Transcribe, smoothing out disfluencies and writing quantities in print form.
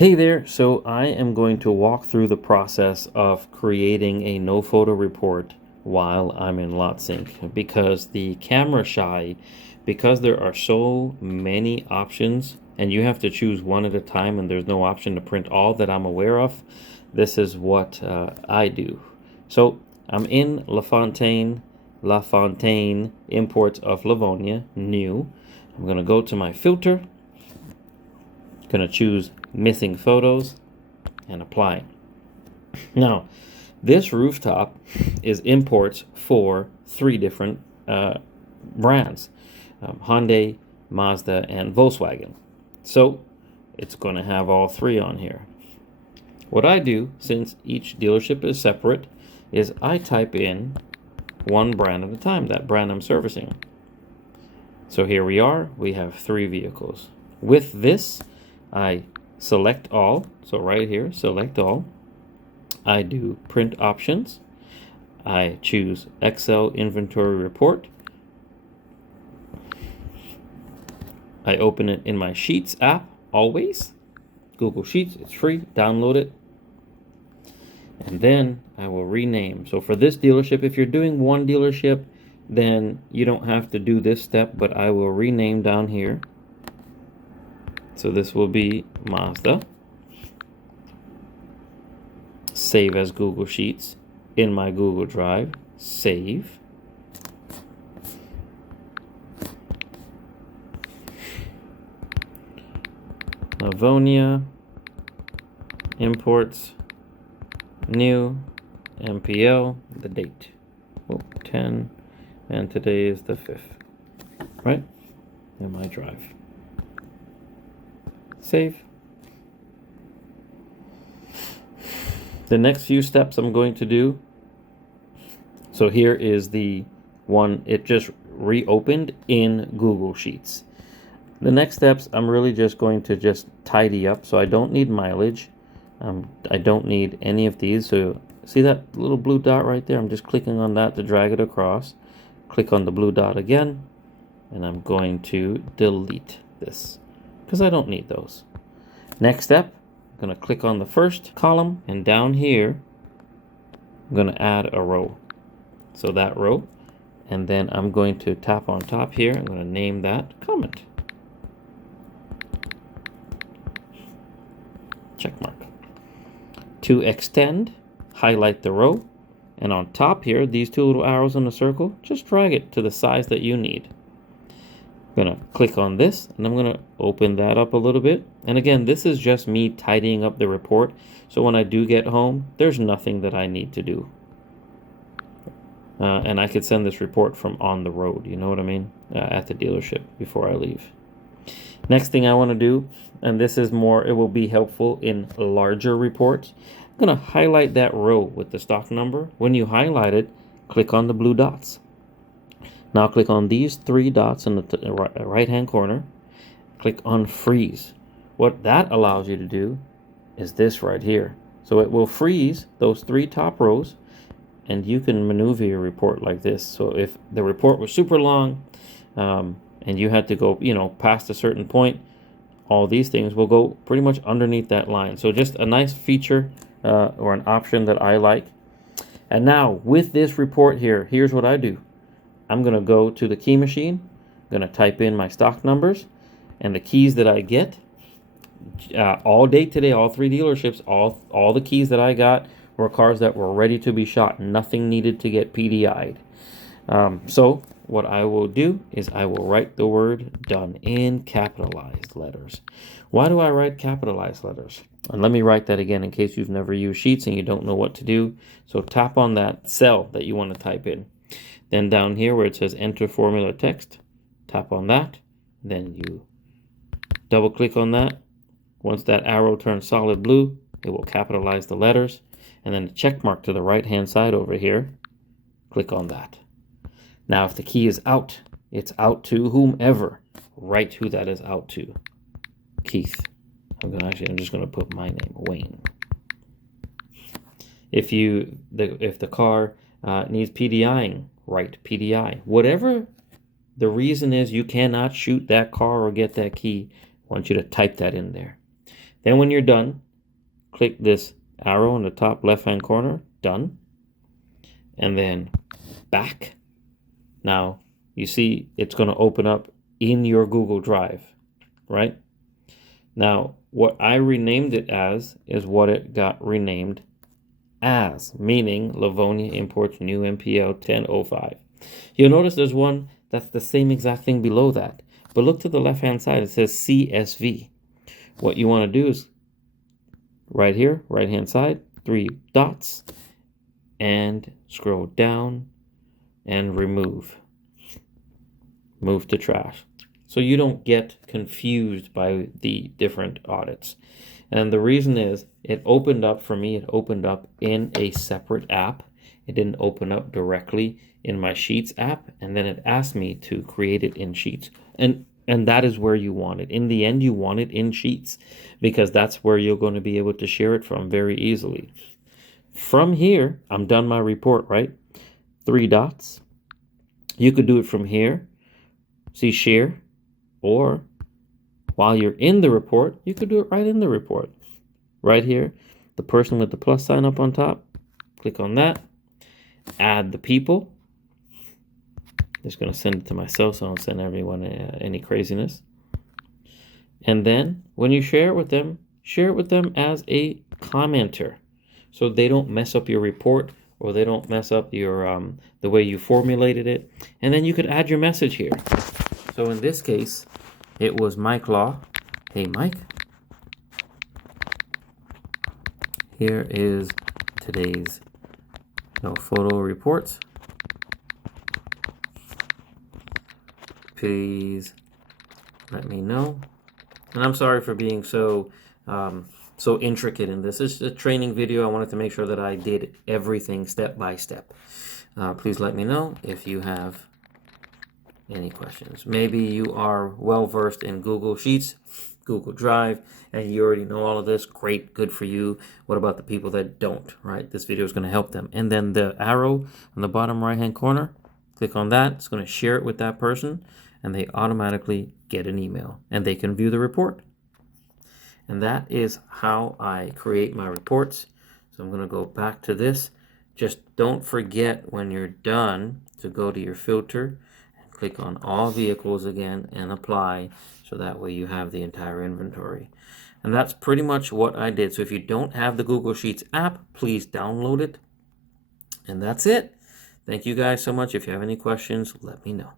Hey there, so I am going to walk through the process of creating a no photo report while I'm in LotSync because the camera shy, because there are so many options and you have to choose one at a time and there's no option to print all that I'm aware of, this is what I do. So I'm in LaFontaine Imports of Livonia, new. I'm going to go to my filter, going to choose missing photos and apply. Now, this rooftop is imports for three different brands, Hyundai, Mazda, and Volkswagen. So it's going to have all three on here. What I do, since each dealership is separate, is I type in one brand at a time, that brand I'm servicing. So here we are, we have three vehicles. With this, I select all, so right here, select all. I do print options. I choose Excel inventory report. I open it in my Sheets app, always. Google Sheets, it's free, download it. And then I will rename. So for this dealership, if you're doing one dealership, then you don't have to do this step, but I will rename down here. So this will be Mazda. Save as Google Sheets in my Google Drive. Save. Livonia Imports, new, NPL, the date. 10, and today is the 5th. Right? In my drive. Save. The next few steps I'm going to do. So here is the one, it just reopened in Google Sheets. The next steps, I'm really just going to just tidy up. So I don't need mileage. I don't need any of these. So see that little blue dot right there? I'm just clicking on that to drag it across. Click on the blue dot again. And I'm going to delete this because I don't need those. Next step, I'm going to click on the first column, and down here, I'm going to add a row. So that row, and then I'm going to tap on top here. I'm going to name that comment. Check mark. To extend, highlight the row, and on top here, these two little arrows in the circle, just drag it to the size that you need. I'm going to click on this, and I'm going to open that up a little bit. And again, this is just me tidying up the report. So when I do get home, there's nothing that I need to do. And I could send this report from on the road, you know what I mean? At the dealership before I leave. Next thing I want to do, and this is more, it will be helpful in larger reports. I'm going to highlight that row with the stock number. When you highlight it, click on the blue dots. Now click on these three dots in the right-hand corner. Click on freeze. What that allows you to do is this right here. So it will freeze those three top rows, and you can maneuver your report like this. So if the report was super long and you had to go, past a certain point, all these things will go pretty much underneath that line. So just a nice feature or an option that I like. And now with this report here, here's what I do. I'm going to go to the key machine. I'm going to type in my stock numbers and the keys that I get. All day today, all three dealerships, all the keys that I got were cars that were ready to be shot. Nothing needed to get PDI'd. So what I will do is I will write the word done in capitalized letters. Why do I write capitalized letters? And let me write that again in case you've never used Sheets and you don't know what to do. So tap on that cell that you want to type in. Then down here where it says enter formula text, tap on that. Then you double click on that. Once that arrow turns solid blue, it will capitalize the letters. And then the check mark to the right hand side over here, click on that. Now if the key is out, it's out to whomever. Write who that is out to. Keith. I'm just gonna put my name, Wayne. If the car needs PDIing, write PDI. Whatever the reason is you cannot shoot that car or get that key, I want you to type that in there. Then when you're done, click this arrow in the top left-hand corner, done, and then back. Now, you see it's going to open up in your Google Drive, right? Now, what I renamed it as is what it got renamed as, meaning Livonia Imports New NPL 1005. You'll notice there's one that's the same exact thing below that. But look to the left-hand side, it says CSV. What you want to do is right here, right-hand side, 3 dots, and scroll down and remove. Move to trash. So you don't get confused by the different audits. And the reason is it opened up for me, it opened up in a separate app. It didn't open up directly in my Sheets app, and then it asked me to create it in Sheets. And that is where you want it. In the end, you want it in Sheets because that's where you're going to be able to share it from very easily. From here, I'm done my report, right? 3 dots. You could do it from here. See share, or while you're in the report, you could do it right in the report. Right here, the person with the plus sign up on top, click on that, add the people. Just going to send it to myself so I don't send everyone any craziness. And then when you share it with them as a commenter so they don't mess up your report or they don't mess up your the way you formulated it. And then you could add your message here. So in this case, it was Mike Law. Hey, Mike. Here is today's no photo reports. Please let me know. And I'm sorry for being so intricate in this. This is a training video. I wanted to make sure that I did everything step by step. Please let me know if you have any questions. Maybe you are well versed in Google Sheets, Google Drive, and you already know all of this. Great, good for you. What about the people that don't, right? This video is going to help them. And then the arrow on the bottom right-hand corner, click on that. It's going to share it with that person, and they automatically get an email, and they can view the report. And that is how I create my reports. So I'm going to go back to this. Just don't forget when you're done to go to your filter and click on all vehicles again and apply, so that way you have the entire inventory. And that's pretty much what I did. So if you don't have the Google Sheets app, please download it. And that's it. Thank you guys so much. If you have any questions, let me know.